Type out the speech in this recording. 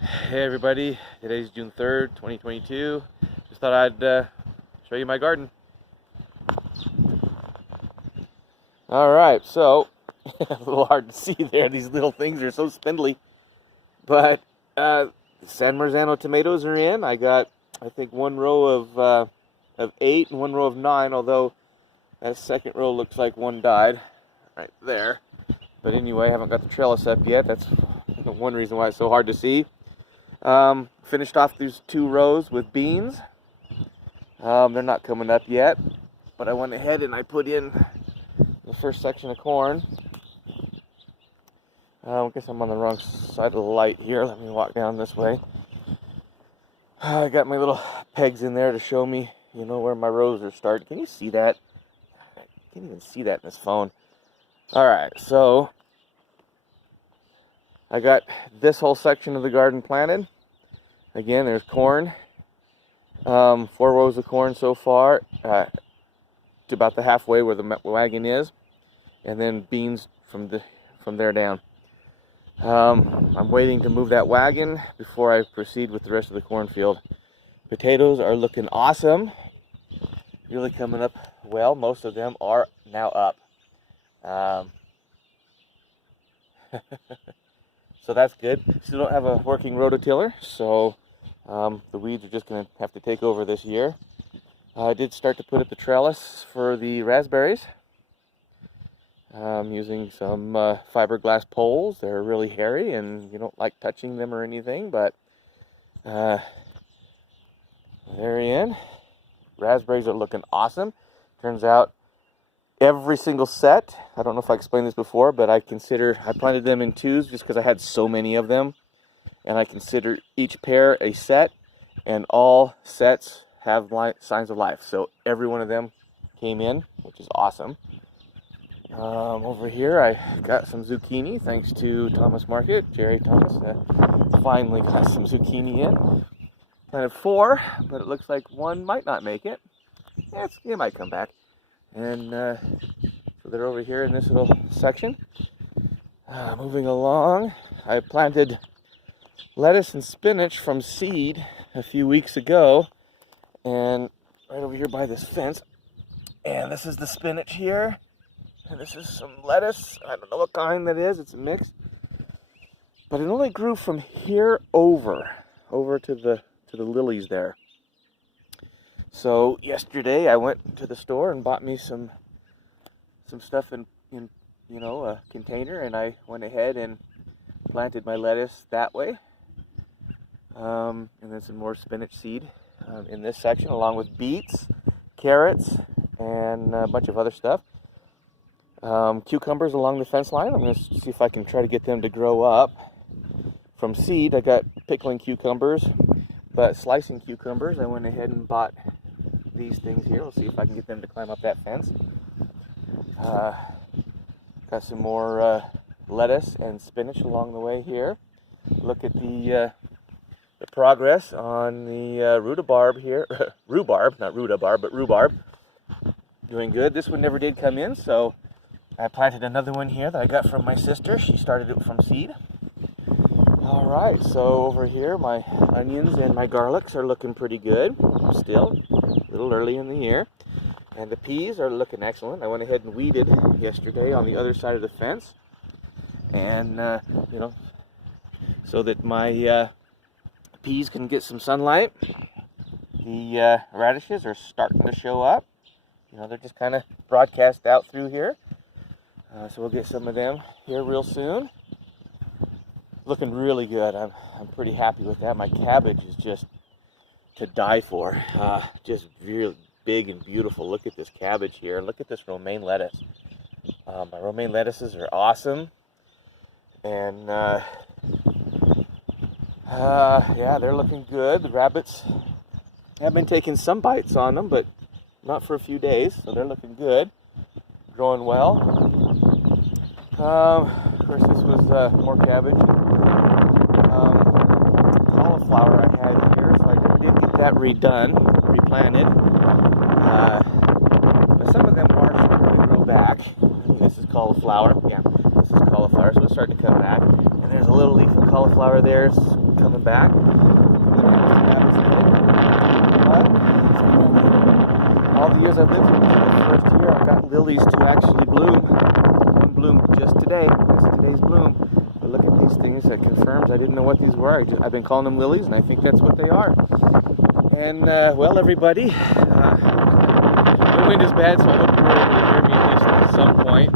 Hey everybody, today's June 3rd, 2022. Just thought I'd show you my garden. Alright, so, a little hard to see there, these little things are so spindly. But, San Marzano tomatoes are in. I got, I think, one row of 8 and one row of 9, although that second row looks like one died right there. But anyway, I haven't got the trellis up yet. That's one reason why it's so hard to see. Finished off these 2 rows with beans. They're not coming up yet, but I went ahead and I put in the first section of corn. I guess I'm on the wrong side of the light here. Let me walk down this way. I got my little pegs in there to show me, you know, where my rows are starting. Can you see that? I can't even see that in this phone. Alright, so I got this whole section of the garden planted. Again, there's corn. 4 rows of corn so far, to about the halfway where the wagon is, and then beans from there down. I'm waiting to move that wagon before I proceed with the rest of the cornfield. Potatoes are looking awesome. Really coming up well. Most of them are now up. So that's good. Still don't have a working rototiller, so the weeds are just going to have to take over this year. I did start to put up the trellis for the raspberries. Using some fiberglass poles. They're really hairy and you don't like touching them or anything, but they're in. Raspberries are looking awesome. Turns out every single set, I don't know if I explained this before, but I planted them in 2s just because I had so many of them. And I consider each pair a set, and all sets have signs of life. So every one of them came in, which is awesome. Over here I got some zucchini, thanks to Thomas Market. Jerry Thomas finally got some zucchini in. Planted 4, but it looks like 1 might not make it. Yeah, it might come back. And so they're over here in this little section. Moving along, I planted lettuce and spinach from seed a few weeks ago, and right over here by this fence. And this is the spinach here, and this is some lettuce. I don't know what kind that is. It's a mix, but it only grew from here over to the lilies there. So yesterday I went to the store and bought me some stuff in you know, a container, and I went ahead and planted my lettuce that way. And then some more spinach seed in this section, along with beets, carrots, and a bunch of other stuff. Cucumbers along the fence line. I'm going to see if I can try to get them to grow up. From seed, I got pickling cucumbers, but slicing cucumbers, I went ahead and bought these things here. We'll see if I can get them to climb up that fence. Got some more lettuce and spinach along the way here. Look at the progress on the rhubarb here. Rhubarb, not rhubarb, but rhubarb. Doing good. This one never did come in, so I planted another one here that I got from my sister. She started it from seed. Alright, so over here my onions and my garlics are looking pretty good. Still, a little early in the year. And the peas are looking excellent. I went ahead and weeded yesterday on the other side of the fence. And, you know, so that my peas can get some sunlight. The radishes are starting to show up. You know, they're just kind of broadcast out through here. So we'll get some of them here real soon. Looking really good. I'm pretty happy with that. My cabbage is just to die for. Just really big and beautiful. Look at this cabbage here. Look at this romaine lettuce. My romaine lettuces are awesome. And yeah, they're looking good. The rabbits have been taking some bites on them, but not for a few days. So they're looking good. Growing well. Of course, this was more cabbage. Cauliflower I had here, so I did get that replanted. But some of them are starting to grow back. This is cauliflower. Yeah, this is cauliflower, so it's starting to come back. And there's there's a little leaf of cauliflower there coming back. All the years I've lived here, this is the first year I've got lilies to actually bloom. One bloomed just today. That's today's bloom. But look at these things. That confirms I didn't know what these were. I've been calling them lilies, and I think that's what they are. And, well, everybody, the wind is bad, so I hope you're able to hear me at least at some point.